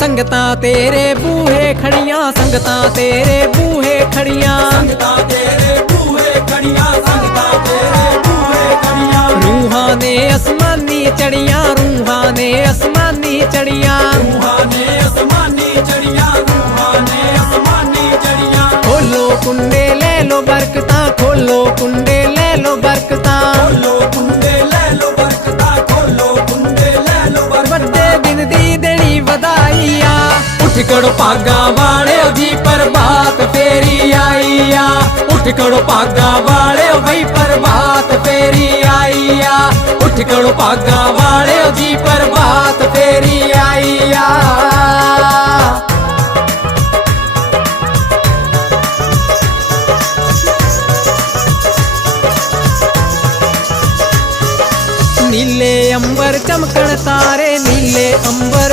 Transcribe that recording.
ਸੰਗਤਾਂ ਤੇਰੇ ਬੂਹੇ ਖੜੀਆਂ ਸੰਗਤਾਂ ਤੇਰੇ ਬੂਹੇ ਖੜੀਆਂ। ਸੰਗਤਾਂ ਤੇਰੇ ਬੂਹੇ ਖੜੀਆਂ ਸੰਗਤਾਂ ਤੇਰੇ ਬੂਹੇ ਖੜੀਆਂ। ਰੂਹਾਂ ਨੇ ਅਸਮਾਨੀ ਚੜੀਆਂ ਰੂਹਾਂ ਨੇ ਅਸਮਾਨੀ ਚੜੀਆਂ ਰੂਹਾਂ ਨੇ ਅਸਮਾਨੀ ਚੜੀਆਂ ਰੂਹਾਂ ਨੇ ਅਸਮਾਨੀ ਚੜੀਆਂ ਖੋਲੋ ਕੁੰਡੇ ਲੈ ਲੋ ਬਰਕਤਾਂ ਖੋਲੋ ਕੁੰਡੇ ਲੈ ਲੋ ਬਰਕਤਾਂ। ਖੋਲੋ करो पागा वाले जी पर बात फेरी आईया। उठ करो पागा वाले भाई पर बात फेरी आईया। उठ करो पागा वाले जी पर बात फेरी आईया। नीले अंबर चमकण तारे, नीले अंबर